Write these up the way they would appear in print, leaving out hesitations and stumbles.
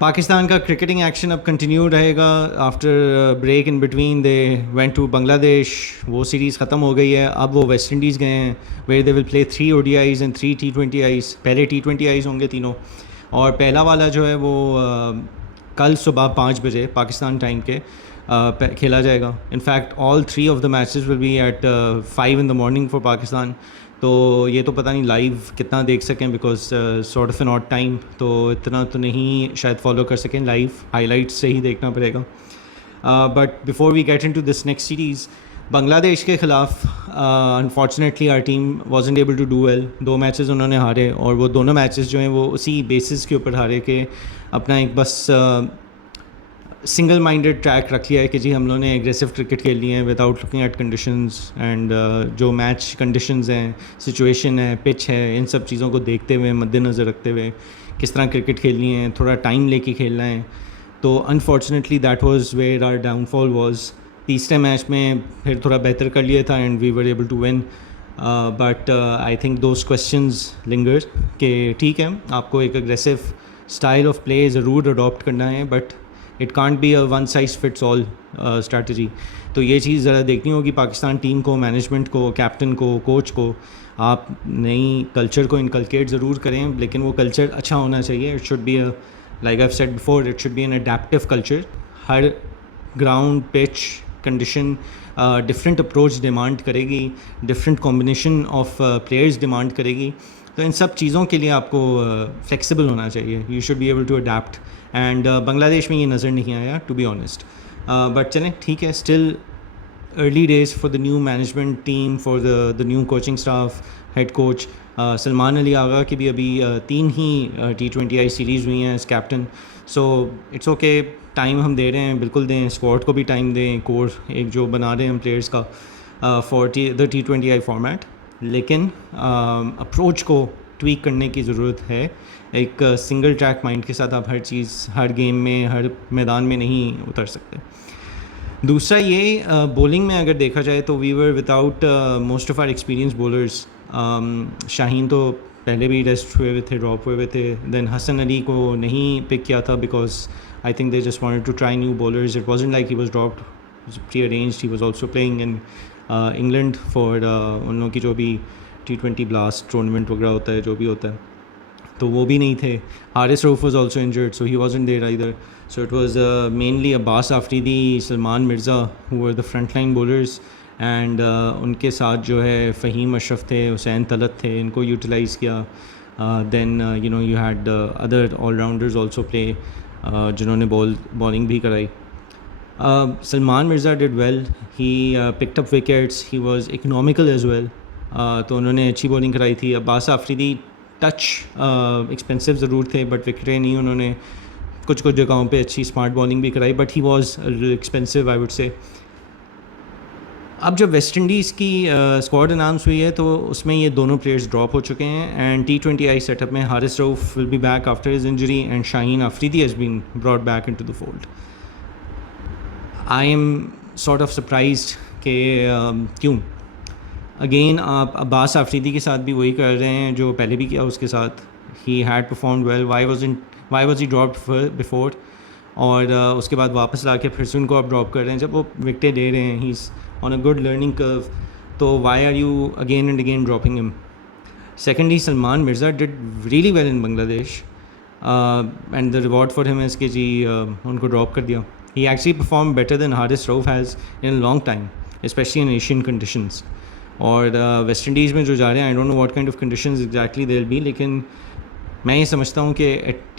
पाकिस्तान का cricketing action अब continue रहेगा after break in between they went to Bangladesh. वो सीरीज़ ख़त्म हो गई है, अब वो वेस्ट इंडीज़ गए हैं where they will play 3 ODIs and 3 T20Is। पहले T20Is होंगे तीनों, और पहला वाला जो है वो कल सुबह 5 बजे पाकिस्तान टाइम के खेला जाएगा। In fact all 3 of the matches will be at 5 in the morning for Pakistan. तो ये तो पता नहीं लाइव कितना देख सकें, because sort of an odd time, तो इतना तो नहीं शायद फॉलो कर सकें, लाइव हाईलाइट्स से ही देखना पड़ेगा। But before we get into this next series, Bangladesh के ख़िलाफ़ unfortunately our team wasn't able to do well. 2 matches उन्होंने हारे, और वो दोनों मैचेस जो हैं वो उसी बेसिस के ऊपर हारे कि अपना एक बस सिंगल माइंडेड ट्रैक रख लिया है कि जी हम लोगों ने एग्रेसिव क्रिकेट खेलनी है without looking at conditions and जो मैच कंडीशंस हैं, सिचुएशन है, पिच है, इन सब चीज़ों को देखते हुए, मद्देनज़र रखते हुए किस तरह क्रिकेट खेलनी है, थोड़ा टाइम लेके खेलना है। तो unfortunately that was where our downfall was. तीसरे मैच में फिर थोड़ा बेहतर कर लिया था and we were able to win, but I think those questions linger कि ठीक है आपको एक एग्रेसिव स्टाइल ऑफ प्ले ज़रूर अडॉप्ट करना है, but it can't be a one size fits all strategy. तो ये चीज़ ज़रा देखनी होगी पाकिस्तान टीम को, मैनेजमेंट को, कैप्टन को, कोच को। आप नई कल्चर को इनकलकेट ज़रूर करें, लेकिन वो कल्चर अच्छा होना चाहिए। It should be a, like I have said before, it should be an adaptive culture. हर ground, pitch, condition different approach demand करेगी, different combination of players demand करेगी। तो इन सब चीज़ों के लिए आपको फ्लेक्सिबल होना चाहिए। You should be able to adapt, and Bangladesh में ये नज़र नहीं आया टू बी ऑनेस्ट। बट चलें ठीक है, still early days for the new management team, for the new coaching staff, head coach Salman Ali Agha की भी अभी 3 ही T20I सीरीज़ हुई हैं as captain. So it's okay, time हम दे रहे हैं, बिल्कुल दें, स्क्वाड को भी टाइम दें, कोर एक जो बना रहे हैं हम प्लेयर्स का फॉर द T20I फॉर्मेट। लेकिन अप्रोच को ट्वीक करने की ज़रूरत है। एक सिंगल ट्रैक माइंड के साथ आप हर चीज़, हर गेम में, हर मैदान में नहीं उतर सकते। दूसरा ये बॉलिंग में अगर देखा जाए तो we were without most of our experience bowlers. Shaheen तो पहले भी रेस्ट हुए हुए थे, ड्रॉप हुए हुए थे। देन हसन अली को नहीं पिक किया था because I think they just wanted to try new bowlers. It wasn't like he was dropped, pre arranged. He was also playing in England for उन लोगों की जो भी T20 ब्लास्ट टूर्नामेंट वगैरह होता है, जो भी होता है, तो वो भी नहीं थे। Haris Rauf was also injured, so he wasn't there either. So it was mainly Abbas Afridi, Salman Mirza who were the front line bowlers, and उनके साथ जो है फ़हीम अशरफ थे, हुसैन तलत थे, इनको यूटिलाइज़ किया। Then you know you had other allrounders also play जिन्होंने बॉलिंग भी कराई। Salman Mirza did well, he picked up wickets, he was economical as well. तो उन्होंने अच्छी बॉलिंग कराई थी। अब्बास आफरीदी टच एक्सपेंसिव ज़रूर थे, बट विकेटें नहीं, उन्होंने कुछ कुछ जगहों पे अच्छी स्मार्ट बॉलिंग भी कराई, but he was expensive I would say. अब जब वेस्ट इंडीज़ की स्क्वाड अनाउंस हुई है तो उसमें ये दोनों प्लेयर्स ड्रॉप हो चुके हैं, एंड T20I सेटअप में Haris Rauf will be back after his injury and Shaheen Afridi has been brought back into the fold. I am sort of surprised कि क्यों अगेन आप अब्बास आफरीदी के साथ भी वही कर रहे हैं जो पहले भी किया उसके साथ। He had performed well, why was he dropped before, और उसके बाद वापस ला के फिर से उनको आप ड्रॉप कर रहे हैं जब वो विकटें ले रहे हैं। He is on a good learning curve, तो why are you again and again dropping him. Secondly Salman Mirza did really well in Bangladesh, and the reward for him is कि जी उनको ड्रॉप कर दिया। He actually perform better than Haris Rauf has in long time, specially in Asian conditions. और West Indies में जो जा रहे हैं, I don't know what kind of conditions exactly there be, लेकिन मैं ये समझता हूँ कि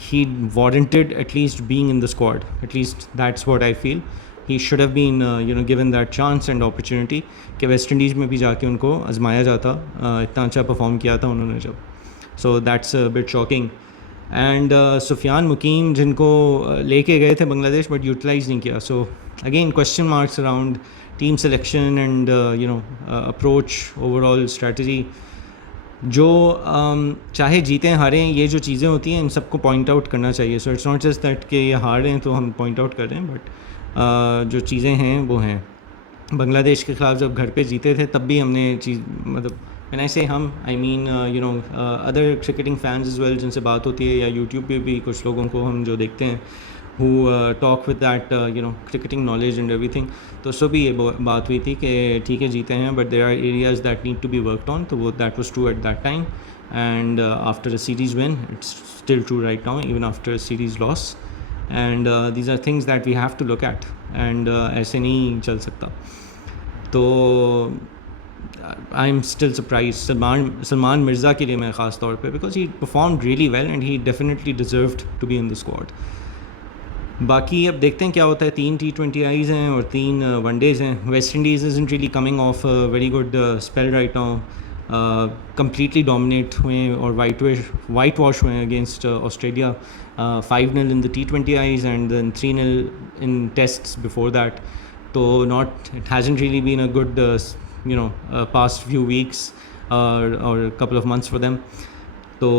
he warranted at least being in the squad, at least that's what I feel. He should have been you know given that chance and opportunity कि West Indies में भी जाके उनको आजमाया जाता। इतना अच्छा परफॉर्म किया था उन्होंने जब, so that's a bit shocking. And Sufiyan Muqeem जिनको लेके गए थे बांग्लादेश बट यूटिलाइज़ नहीं किया, so again question marks around team selection and you know approach, overall strategy. जो चाहे जीतें हारें, ये जो चीज़ें होती हैं इन सबको पॉइंट आउट करना चाहिए। So it's not just that कि ये हार रहे हैं तो हम पॉइंट आउट कर रहे हैं, बट जो चीज़ें हैं वो हैं। बांग्लादेश के ख़िलाफ़ जब घर पे जीते थे तब भी हमने चीज़ मतलब व्हेन आई से हम, I mean other cricketing fans as well, जिनसे बात होती है, या यूट्यूब पे भी कुछ लोगों को हम जो देखते हैं who talk with that cricketing knowledge and everything. तो उससे भी ये बात हुई थी कि ठीक है जीते हैं, but there are areas that need to be worked on. तो वो that was true at that time, and after a series win, it's still true right now, even after a series loss. And these are things that we have to look at, and ऐसे नहीं चल सकता. तो I'm still surprised. Salman Mirza के लिए मैं ख़ास तौर पे, because he performed really well and he definitely deserved to be in the squad. बाकी अब देखते हैं क्या होता है. 3 T20Is हैं और 3 वनडेज़ हैं. West Indies isn't really coming of very good spell right now. Completely dominate हुए और वाइट वॉश हुए against Australia. 5-0 in the T20Is and then 3-0 in tests before that. तो it hasn't really been a good past few weeks or a couple of months for them. तो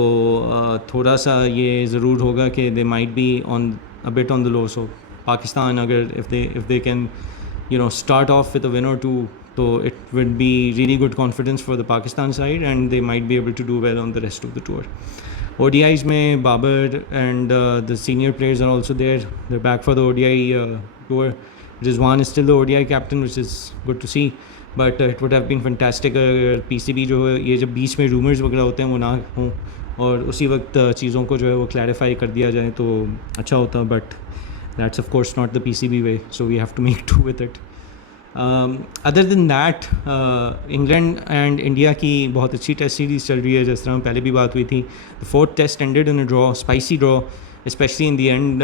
थोड़ा सा ये ज़रूर होगा कि they might be on a bit on the low. So Pakistan, agar if they can start off with a win or two, so it would be really good confidence for the Pakistan side, and they might be able to do well on the rest of the tour. ODIs mein Babar and the senior players are also there. They're back for the ODI tour. Rizwan is still the ODI captain, which is good to see, but it would have been fantastic अगर PCB जो है ये जब बीच में rumours वगैरह होते हैं वो ना हों और उसी वक्त चीज़ों को जो है वो क्लैरिफाई कर दिया जाए तो अच्छा होता. But that's of course not the PCB way, so we have to make do with it. Other than that, England and India की बहुत अच्छी टेस्ट सीरीज़ चल रही है. जिस तरह पहले भी बात हुई थी, the 4th test ended in a draw, spicy draw, specially in the end.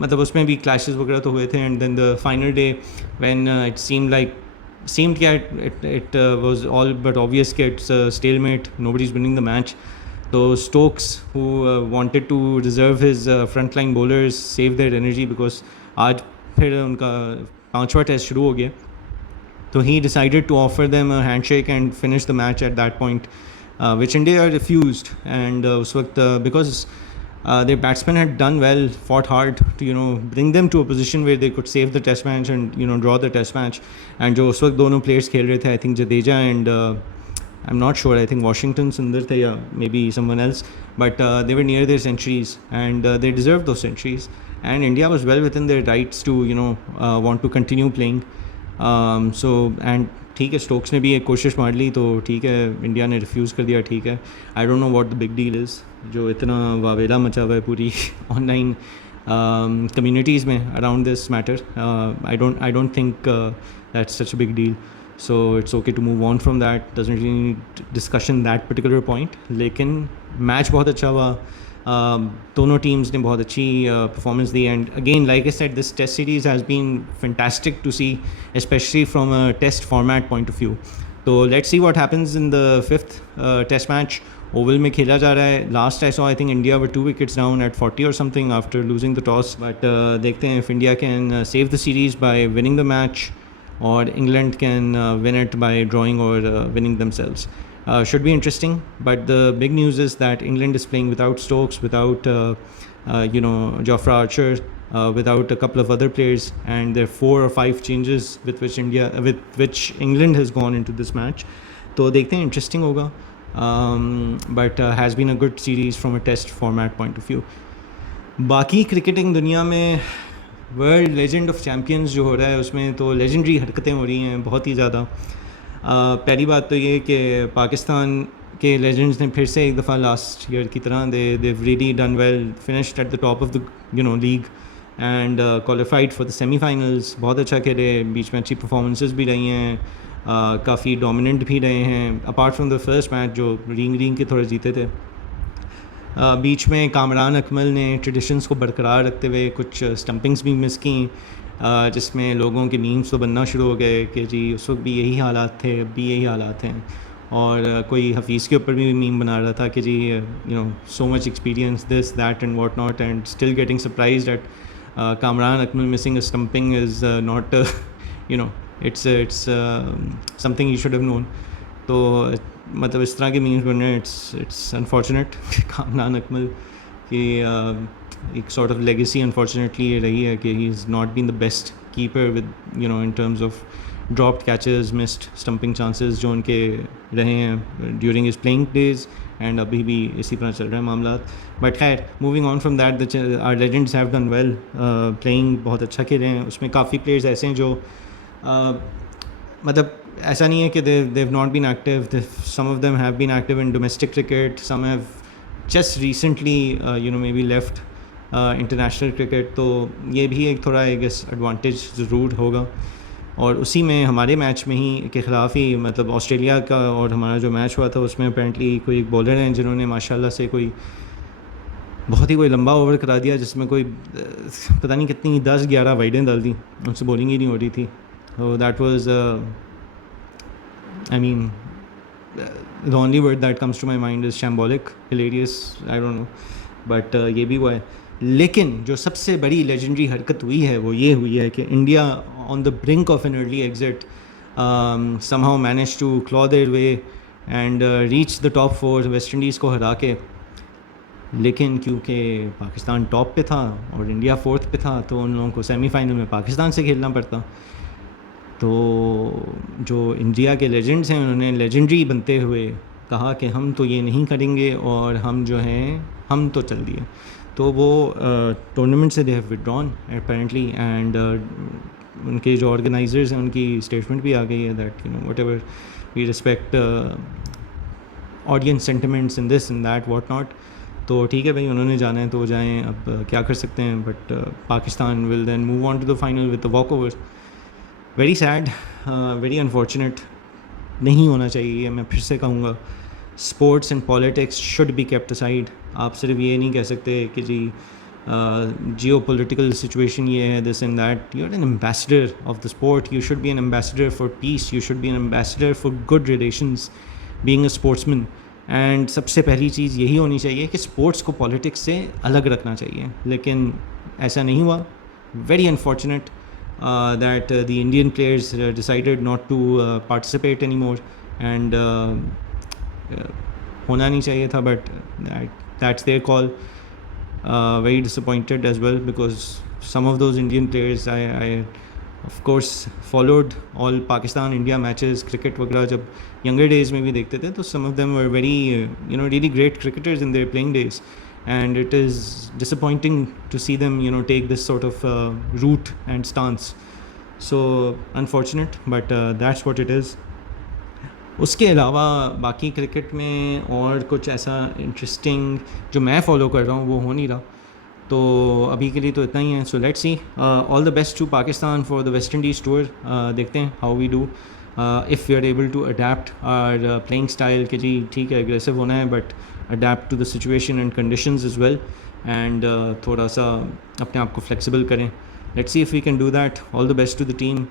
मतलब उसमें भी क्लैशेस वगैरह तो हुए थे, and then the final day when it seemed it was all but obvious that it's a stalemate, nobody's winning the match. So Stokes, who wanted to reserve his frontline bowlers, save their energy because आज फिर उनका 5वां test शुरू हो गया. So he decided to offer them a handshake and finish the match at that point, which India refused. And उस वक्त because their batsmen had done well, fought hard to bring them to a position where they could save the test match and draw the test match. And जो उस वक्त दोनों players खेल रहे थे, I think Jadeja and I'm not sure, I think Washington Sundar थे या maybe someone else, but they were near their centuries and they deserved those centuries, and India was well within their rights to want to continue playing. So and ठीक है, Stokes ने भी एक कोशिश मार ली तो ठीक है, इंडिया ने रिफ्यूज़ कर दिया, ठीक है. आई don't know what the big deal is जो इतना वावेला मचा हुआ है पूरी ऑनलाइन कम्युनिटीज़ में around this matter. I don't think that's such a big deal. So it's okay to move on from that. Doesn't really need discussion that particular point. लेकिन match बहुत अच्छा हुआ. दोनों टीम्स ने बहुत अच्छी परफॉर्मेंस दी. And again like I said, this test series has been fantastic to see, specially from a test format point of view. तो let's see what happens in the 5th test match. Oval में खेला जा रहा है. Last I saw, I think India were 2 wickets down at 40 or something after losing the toss. But देखते हैं if India can save the series by winning the match, or England can win it by drawing or winning themselves. Should be interesting, but the big news is that England is playing without Stokes, without Jofra Archer, without a couple of other players, and there are 4 or 5 changes with which England has gone into this match. तो देखते हैं, interesting होगा, but has been a good series from a test format point of view. बाकी cricketing दुनिया में world legend of champions जो हो रहा है उसमें तो लेजेंडरी हरकतें हो रही हैं बहुत ही ज़्यादा. पहली बात तो ये कि पाकिस्तान के लेजेंड्स ने फिर से एक दफ़ा लास्ट ईयर की तरह they've really done well, finished at the top of the league and qualified for the semi-finals. बहुत अच्छा खेले, बीच में अच्छी परफॉर्मेंसेस भी रही हैं, काफ़ी डोमिनेंट भी रहे हैं, apart from the first match जो रिंग के थोड़े जीते थे. बीच में कामरान अकमल ने ट्रेडिशंस को बरकरार रखते हुए कुछ स्टम्पिंग्स भी मिस की, जिसमें लोगों के मीम्स तो बनना शुरू हो गए कि जी उस वक्त भी यही हालात थे, अब भी यही हालात हैं. और कोई हफीज़ के ऊपर भी मीम बना रहा था कि जी so much experience this that and what not, and still getting surprised at Kamran Akmal missing a stumping is not it's something you should have known. तो मतलब इस तरह के मीम्स बन रहे हैं. It's unfortunate. कामरान अकमल की एक सॉर्ट ऑफ लेगेसी अनफॉर्चुनेटली ये रही है कि he is not been the best keeper with in terms of dropped catches, missed stumping chances जो उनके रहे हैं ड्यूरिंग हिज प्लेइंग डेज, एंड अभी भी इसी तरह चल रहे हैं मामला. बट खैर, moving on from that, our legends have done well, playing बहुत अच्छा खेले हैं. उसमें काफ़ी प्लेयर्स ऐसे हैं जो मतलब ऐसा नहीं है कि they've not been active. Some of them have been active in domestic cricket. Some have just recently maybe left international cricket. तो ये भी एक थोड़ा आई गेस एडवांटेज ज़रूर होगा. और उसी में हमारे मैच में ही के ख़िलाफ़ ही, मतलब ऑस्ट्रेलिया का और हमारा जो मैच हुआ था उसमें अपेरेंटली कोई एक बॉलर हैं जिन्होंने माशाल्लाह से बहुत ही लंबा ओवर करा दिया, जिसमें पता नहीं कितनी 10-11 वाइडें डाल दी, उनसे बॉलिंग ही नहीं हो रही थी. So that was, I mean, the only word that comes to my mind is shambolic, hilarious, I don't know. But ये भी हुआ है. लेकिन जो सबसे बड़ी लेजेंडरी हरकत हुई है वो ये हुई है कि India on the brink of an early exit somehow managed to claw their way and reach the top 4, West Indies को हरा के. लेकिन क्योंकि पाकिस्तान टॉप पे था और इंडिया 4th पे था, तो उन लोगों को सेमीफाइनल में पाकिस्तान से खेलना पड़ता. तो जो इंडिया के लेजेंड्स हैं उन्होंने लेजेंडरी बनते हुए कहा कि हम तो ये नहीं करेंगे और हम जो हैं हम तो चल दिए. तो वो टूर्नामेंट से they have withdrawn apparently, and उनके जो ऑर्गेनाइजर्स हैं उनकी स्टेटमेंट भी आ गई है that whatever we respect audience sentiments in this in that what not. तो ठीक है भाई, उन्होंने जाना है तो जाएँ, अब क्या कर सकते हैं. But Pakistan will then move on to the final with the walk over. Very sad, very unfortunate. नहीं होना चाहिए, मैं फिर से कहूँगा. Sports and politics should be kept aside. आप सिर्फ ये नहीं कह सकते कि जी जियो पोलिटिकल सिचुएशन ये है, this and that. You are an ambassador of the sport. You should be an ambassador for peace. You should be an ambassador for good relations, being a sportsman. And सबसे पहली चीज़ यही होनी चाहिए कि sports को politics से अलग रखना चाहिए. लेकिन ऐसा नहीं हुआ. Very unfortunate that the Indian players decided not to participate anymore, and होना नहीं चाहिए था, but that's their call. Very disappointed as well, because some of those Indian players I of course followed all Pakistan India matches, cricket वगैरह जब younger days में भी देखते थे, तो some of them were very really great cricketers in their playing days. And it is disappointing to see them take this sort of route and stance. So unfortunate, but that's what it is. उसके अलावा बाकी cricket में और कुछ ऐसा interesting जो मैं follow कर रहा हूँ वो हो नहीं रहा. तो अभी के लिए तो इतना ही है. So let's see. All the best to Pakistan for the West Indies tour. देखते हैं how we do. If we are able to adapt our playing style कि जी ठीक है एग्रेसिव होना है, but adapt to the situation and conditions as well, and थोड़ा सा अपने आप को फ्लेक्सिबल करें. Let's see if we can do that. All the best to the team,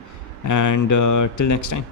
and till next time.